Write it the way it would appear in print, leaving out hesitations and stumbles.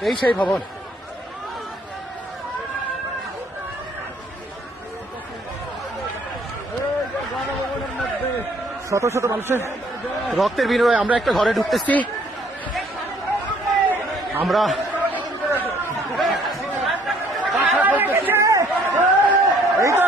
এই সেই ভবন। শত শত মানুষের রক্তের বিনিময়ে আমরা একটা ঘরে ঢুকতেছি। আমরা এই তো